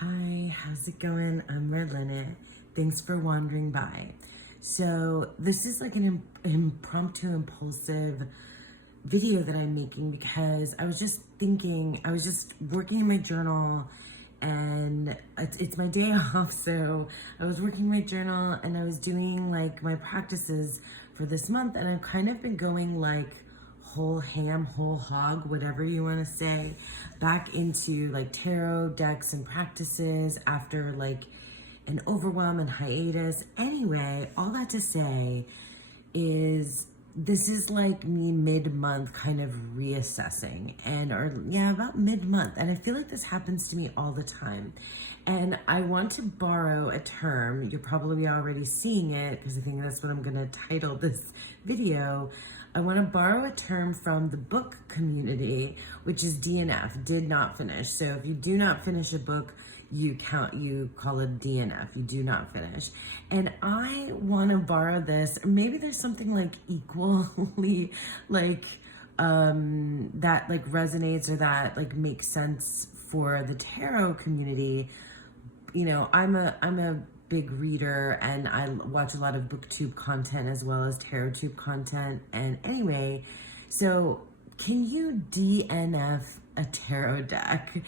Hi, how's it going? I'm Red Linnet. Thanks for wandering by. So this is like an impromptu, impulsive video that I'm making because I was just thinking, I was just working in my journal and it's my day off. So I was working my journal and I was doing like my practices for this month, and I've kind of been going like whole ham, whole hog, whatever you want to say, back into like tarot decks and practices after like an overwhelm and hiatus. Anyway, all that to say is this is like me mid-month kind of reassessing about mid-month. And I feel like this happens to me all the time. And I want to borrow a term. You're probably already seeing it because I think that's what I'm going to title this video. I want to borrow a term from the book community, which is DNF, Did Not Finish. So if you do not finish a book, you call it DNF, you do not finish. And I want to borrow this. Maybe there's something like equally like that like resonates or that like makes sense for the tarot community. You know, I'm a big reader and I watch a lot of booktube content as well as tarot tube content. And anyway, so can you DNF a tarot deck?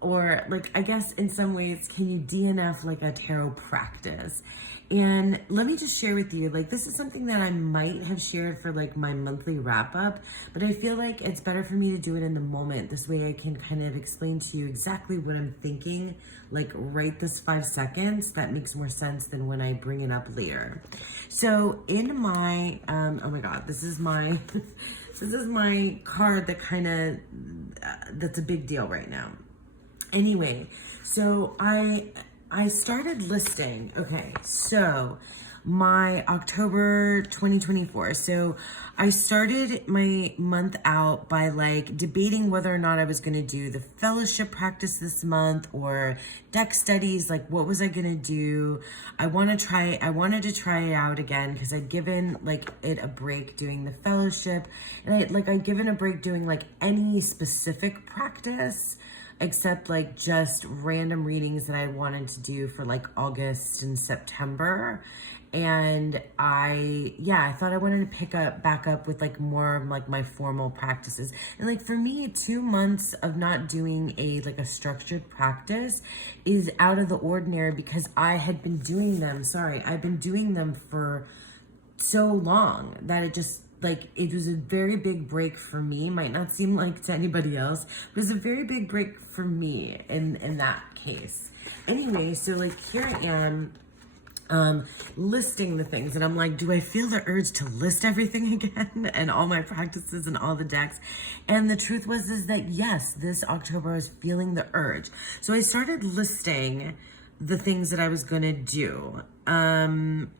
Or like, I guess in some ways, can you DNF like a tarot practice? And let me just share with you, like, this is something that I might have shared for like my monthly wrap up, but I feel like it's better for me to do it in the moment. This way I can kind of explain to you exactly what I'm thinking, like right this 5 seconds. That makes more sense than when I bring it up later. So in my, oh my God, this is my, this is my card that kind of, that's a big deal right now. Anyway, so I started listing. Okay, so my October 2024. So I started my month out by like debating whether or not I was going to do the fellowship practice this month or deck studies. Like, what was I going to do? I wanted to try it out again because I'd given like it a break doing the fellowship, and I'd given a break doing like any specific practice except like just random readings that I wanted to do for like August and September. And I thought I wanted to back up with like more of like my formal practices. And like for me, 2 months of not doing a structured practice is out of the ordinary because I've been doing them for so long that it just, like, it was a very big break for me. Might not seem like to anybody else, but it was a very big break for me in that case. Anyway, so like here I am listing the things, and I'm like, do I feel the urge to list everything again and all my practices and all the decks? And the truth is that yes, this October I was feeling the urge. So I started listing the things that I was gonna do. And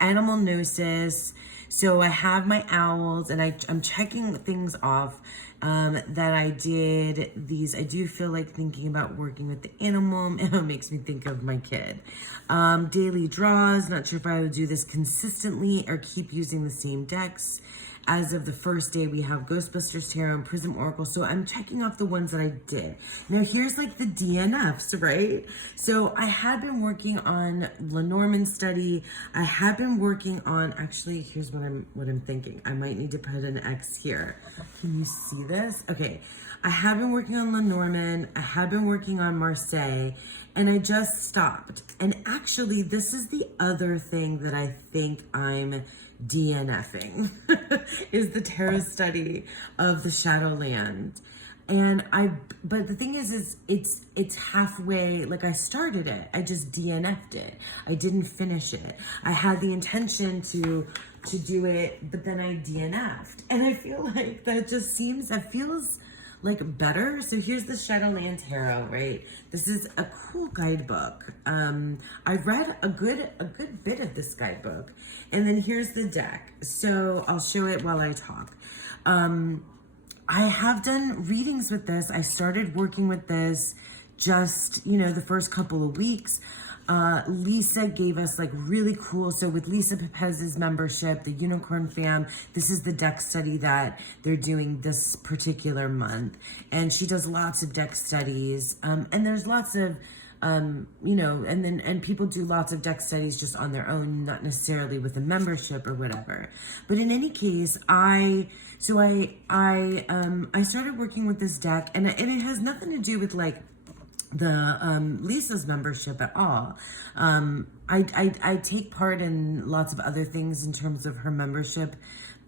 animal gnosis. So I have my owls, and I'm checking things off that I did. I do feel like thinking about working with the animal. It makes me think of my kid. Daily draws. Not sure if I would do this consistently or keep using the same decks. As of the first day, we have Ghostbusters Tarot and Prism Oracle. So I'm checking off the ones that I did. Now here's like the DNFs, right? So I have been working on Lenormand study. I have been working on, actually, here's what I'm thinking. I might need to put an X here. Can you see this? Okay. I have been working on Lenormand. I have been working on Marseille, and I just stopped. And actually, this is the other thing that I think I'm DNFing is the tarot study of the Shadowland. And but the thing is it's halfway. Like, I started it, I just DNF'd it. I didn't finish it. I had the intention to do it, but then I DNF'd. And I feel like that feels like better. So here's the Shadowland Tarot, right? This is a cool guidebook. I've read a good bit of this guidebook. And then here's the deck. So I'll show it while I talk. I have done readings with this. I started working with this just, the first couple of weeks. Lisa gave us like really cool, so with Lisa Pepez's membership, the Unicorn Fam, this is the deck study that they're doing this particular month. And she does lots of deck studies. And there's lots of, and people do lots of deck studies just on their own, not necessarily with a membership or whatever. But in any case, I started working with this deck, and it has nothing to do with like the Lisa's membership at all. I take part in lots of other things in terms of her membership.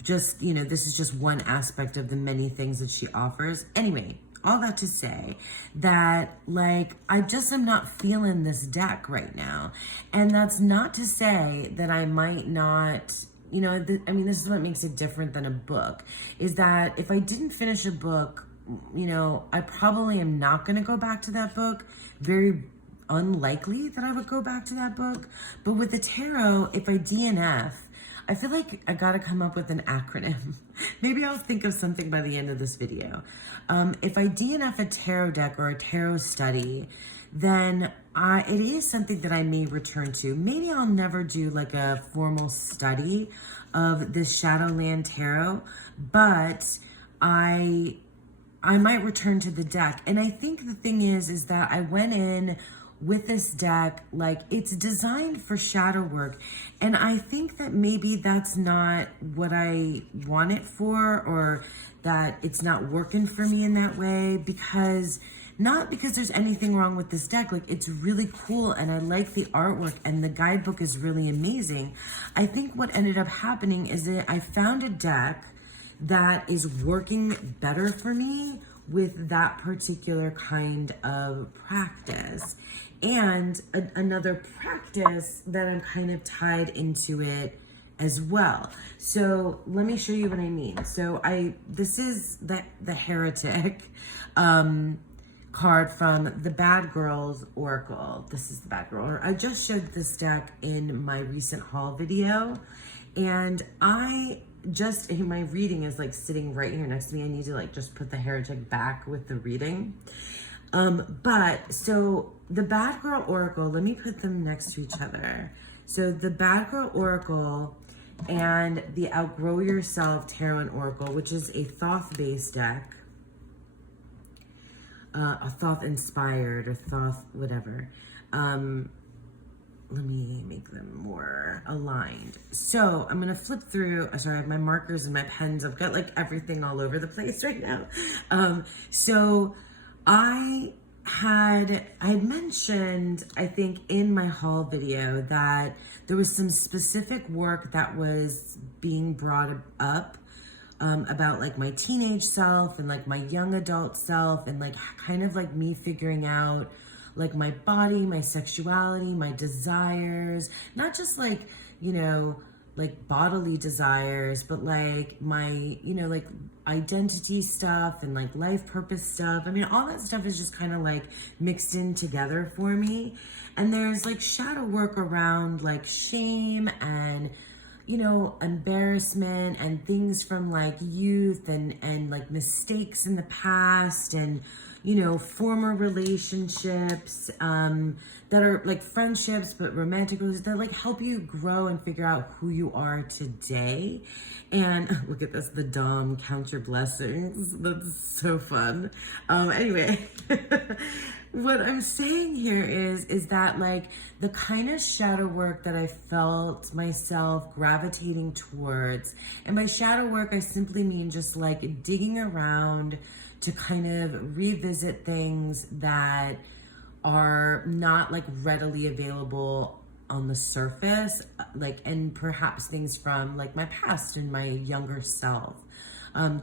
Just, this is just one aspect of the many things that she offers. Anyway, all that to say that, like, I just am not feeling this deck right now. And that's not to say that I might not, this is what makes it different than a book, is that if I didn't finish a book, I probably am not going to go back to that book. Very unlikely that I would go back to that book. But with the tarot, if I DNF, I feel like I got to come up with an acronym. Maybe I'll think of something by the end of this video. If I DNF a tarot deck or a tarot study, then it is something that I may return to. Maybe I'll never do like a formal study of this Shadowland Tarot, but I might return to the deck. And I think the thing is that I went in with this deck, like, it's designed for shadow work. And I think that maybe that's not what I want it for, or that it's not working for me in that way, not because there's anything wrong with this deck. Like, it's really cool and I like the artwork and the guidebook is really amazing. I think what ended up happening is that I found a deck that is working better for me with that particular kind of practice. And another practice that I'm kind of tied into it as well. So let me show you what I mean. So this is the Heretic card from the Bad Girls Oracle. This is the Bad Girl. I just showed this deck in my recent haul video, and my reading is like sitting right here next to me. I need to like just put the Heretic back with the reading. So the Bad Girl Oracle, let me put them next to each other. So the Bad Girl Oracle and the Outgrow Yourself Tarot and Oracle, which is a Thoth-based deck, a Thoth-inspired or Thoth whatever. Let me make them more aligned. So I'm gonna flip through. Sorry, I have my markers and my pens. I've got like everything all over the place right now. So I had mentioned, I think in my haul video, that there was some specific work that was being brought up about like my teenage self and like my young adult self, and like kind of like me figuring out like my body, my sexuality, my desires, not just like, like bodily desires, but like my, like identity stuff and like life purpose stuff. I mean, all that stuff is just kind of like mixed in together for me. And there's like shadow work around like shame and, embarrassment and things from like youth and like mistakes in the past and, former relationships that are like friendships, but romantic relationships that like help you grow and figure out who you are today. And look at this, the Dom, count your blessings. That's so fun. Anyway, what I'm saying here is that like the kind of shadow work that I felt myself gravitating towards, and by shadow work, I simply mean just like digging around to kind of revisit things that are not like readily available on the surface, like, and perhaps things from like my past and my younger self,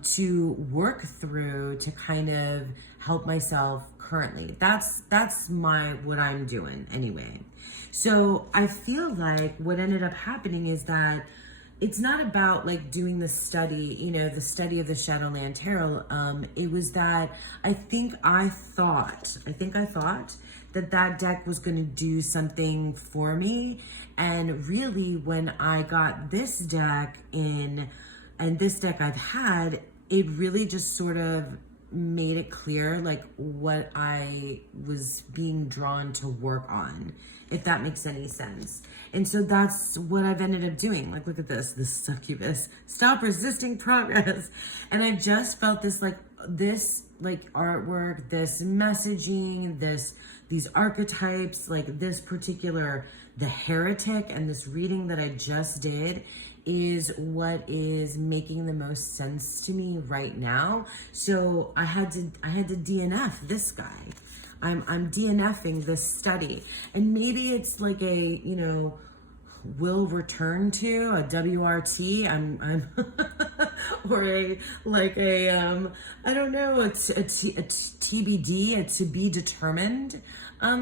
to work through to kind of help myself currently. That's what I'm doing anyway. So I feel like what ended up happening is that it's not about like doing the study, the study of the Shadowland Tarot. It was that I thought that deck was going to do something for me. And really when I got this deck in, and this deck I've had, it really just sort of made it clear like what I was being drawn to work on, if that makes any sense. And so that's what I've ended up doing. Like, look at this succubus, stop resisting progress. And I just felt this artwork, this messaging, these archetypes, like this particular, the heretic and this reading that I just did is what is making the most sense to me right now. So I had to DNF this guy. I'm DNFing this study. And maybe it's like a, will return to a WRT. I'm or I don't know, a TBD, a to be determined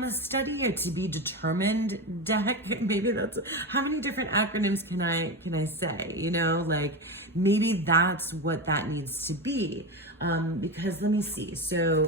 study, a to be determined deck. Maybe that's, how many different acronyms can I say? Like maybe that's what that needs to be. Because let me see. So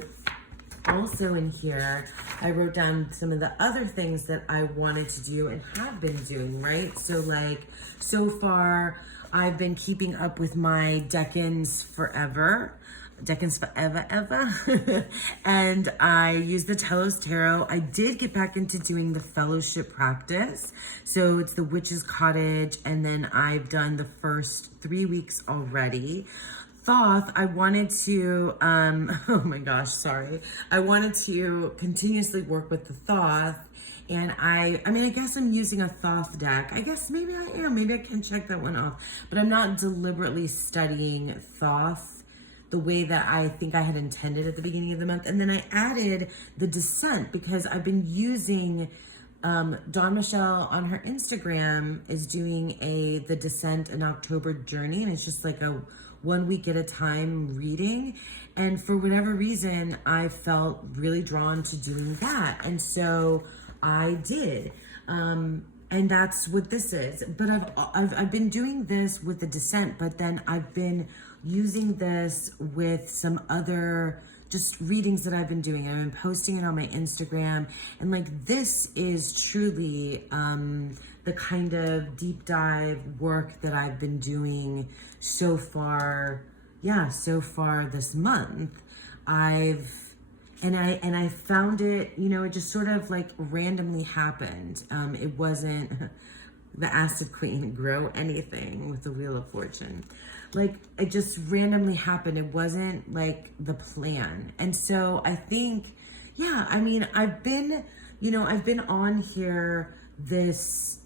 also in here, I wrote down some of the other things that I wanted to do and have been doing, right? So like, so far, I've been keeping up with my Decans Forever, ever. And I use the Telos Tarot. I did get back into doing the fellowship practice. So it's the Witch's Cottage, and then I've done the first 3 weeks already. Thoth, I wanted to, oh my gosh, sorry. I wanted to continuously work with the Thoth. And I guess I'm using a Thoth deck. I guess maybe I am. Maybe I can check that one off. But I'm not deliberately studying Thoth the way that I think I had intended at the beginning of the month. And then I added the Descent because I've been using, Dawn Michelle on her Instagram is doing the Descent in October journey. And it's just like a 1 week at a time reading. And for whatever reason, I felt really drawn to doing that. And so I did. And that's what this is. But I've been doing this with the Descent, but then I've been using this with some other just readings that I've been doing. I've been posting it on my Instagram. And like, this is truly the kind of deep dive work that I've been doing so far this month. I found it, it just sort of like randomly happened. It wasn't the Acid Queen, grow anything with the Wheel of Fortune. Like, it just randomly happened. It wasn't like the plan. And so I think, I've been on here this,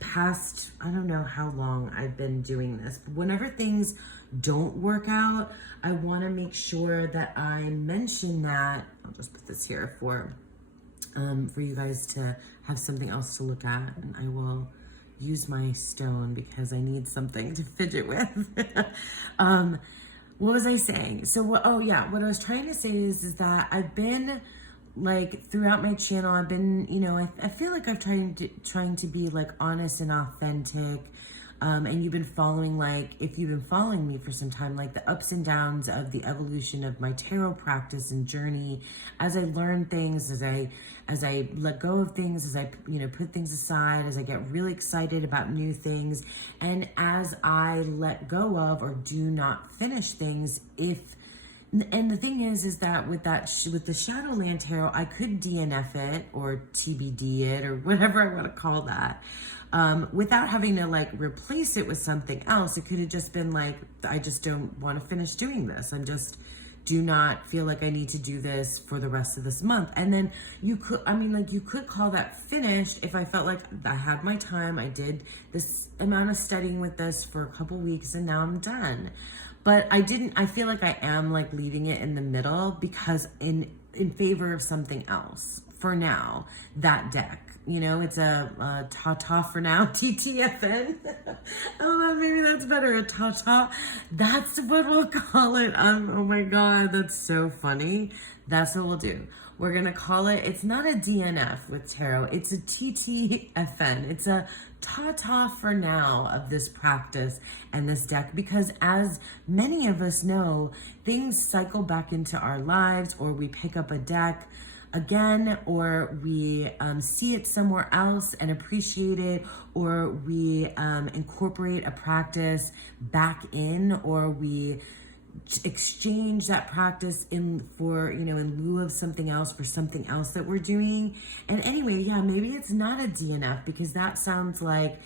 past, I don't know how long I've been doing this, but whenever things don't work out, I want to make sure that I mention that. I'll just put this here for you guys to have something else to look at, and I will use my stone because I need something to fidget with. What was I saying? So what I was trying to say is that I've been like throughout my channel, I've been, I feel like I'm trying to be like honest and authentic. And you've been following, like, if you've been following me for some time, like the ups and downs of the evolution of my tarot practice and journey, as I learn things, as I let go of things, as I, put things aside, as I get really excited about new things, and as I let go of or do not finish things, and the thing is that with the Shadowland Tarot, I could DNF it or TBD it or whatever I want to call that. Without having to like replace it with something else. It could have just been like, I just don't want to finish doing this. Do not feel like I need to do this for the rest of this month. And then you could call that finished if I felt like I had my time. I did this amount of studying with this for a couple weeks and now I'm done. But I feel like I am like leaving it in the middle because in favor of something else for now, that deck. It's a Ta Ta for now, TTFN. Oh, maybe that's better, a Ta Ta. That's what we'll call it. Oh my God, that's so funny. That's what we'll do. We're gonna call it, it's not a DNF with tarot, it's a TTFN. It's a Ta Ta for now of this practice and this deck, because as many of us know, things cycle back into our lives, or we pick up a deck again, or we see it somewhere else and appreciate it, or we incorporate a practice back in, or we exchange that practice in lieu of something else for something else that we're doing. And anyway, yeah, maybe it's not a DNF because that sounds like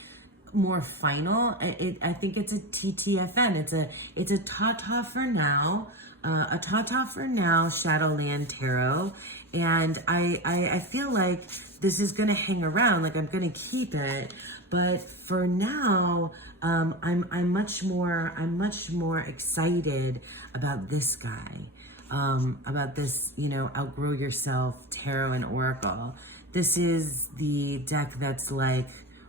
more final. I think it's a TTFN. It's a Ta Ta for now. A Ta Ta for now Shadowland Tarot. And I feel like this is gonna hang around, like I'm gonna keep it. But for now, I'm much more excited about this guy. About this, Outgrow Yourself Tarot and Oracle. This is the deck that's like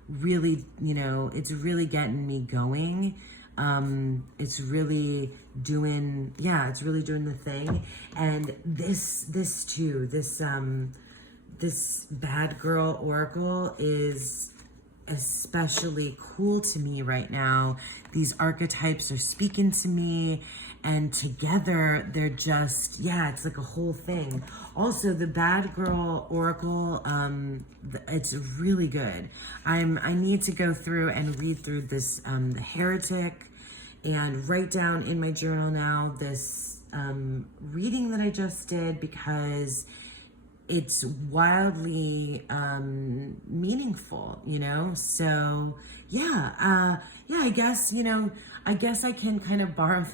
really, it's really getting me going. It's really doing the thing. And this too, this bad girl oracle is especially cool to me right now. These archetypes are speaking to me, and together they're just, it's like a whole thing. Also, the bad girl oracle, it's really good. I need to go through and read through this, the heretic, and write down in my journal now this reading that I just did, because it's wildly meaningful, So I guess I can kind of borrow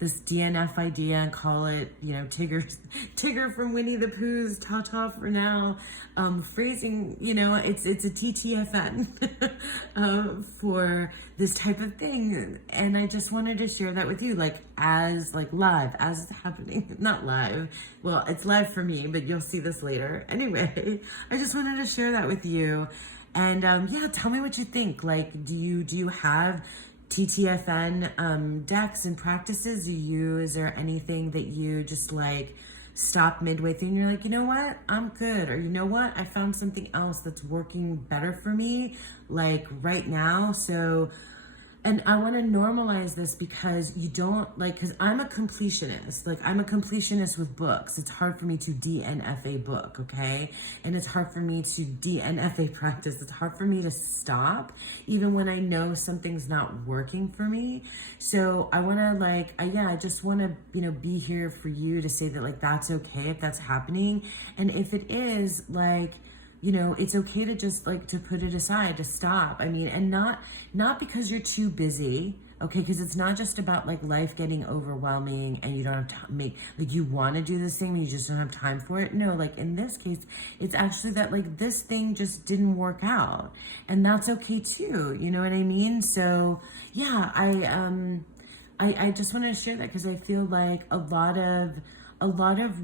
this DNF idea and call it, Tigger from Winnie the Pooh's Ta Ta for now. Phrasing, it's a TTFN for this type of thing. And I just wanted to share that with you, as it's happening, not live. Well, it's live for me, but you'll see this later. Anyway, I just wanted to share that with you. And tell me what you think. Do you have TTFN decks and practices? Is there anything that you just stop midway through and you're like, you know what, I'm good, or you know what, I found something else that's working better for me right now. So, and I want to normalize this because you don't because I'm a completionist. I'm a completionist with books. It's hard for me to DNF a book, okay? And it's hard for me to DNF a practice. It's hard for me to stop even when I know something's not working for me. So I want to I just want to, be here for you to say that that's okay if that's happening. And if it is it's okay to just to put it aside, to stop. I mean, and not because you're too busy, okay? Because it's not just about life getting overwhelming and you don't have to you want to do this thing, but you just don't have time for it. No, in this case, it's actually that this thing just didn't work out, and that's okay too. You know what I mean? So yeah, I just wanted to share that because I feel like a lot of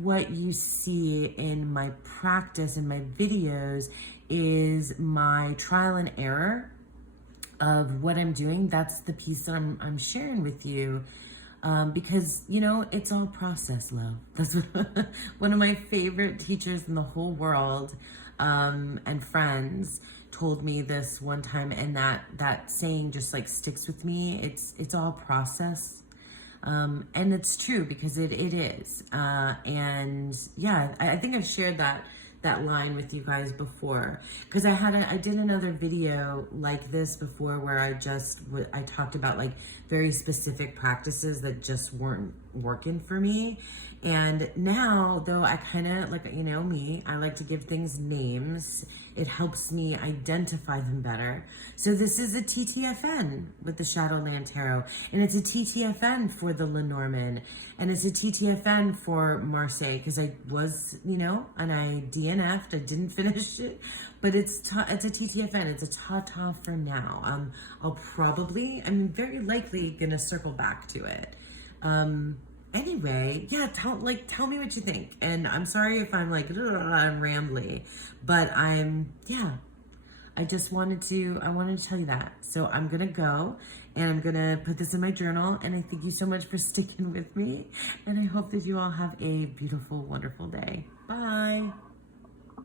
what you see in my practice and my videos is my trial and error of what I'm doing. That's the piece that I'm sharing with you, because it's all process, love. That's one of my favorite teachers in the whole world, and friends told me this one time, and that saying just sticks with me. It's all process. And it's true because it is. And yeah, I think I've shared that line with you guys before, because I did another video like this before where I talked about very specific practices that just weren't working for me. And now, though, I kind of me, I like to give things names. It helps me identify them better. So this is a TTFN with the Shadowland Tarot, and it's a TTFN for the Lenormand, and it's a TTFN for Marseille, because I was, and I DNF'd, I didn't finish it, but it's a TTFN, it's a Ta Ta for now. I'm very likely gonna circle back to it. Anyway, yeah, tell me what you think. And I'm sorry if I'm I'm rambly, but I wanted to tell you that. So I'm gonna go and I'm gonna put this in my journal, and I thank you so much for sticking with me, and I hope that you all have a beautiful, wonderful day. Bye.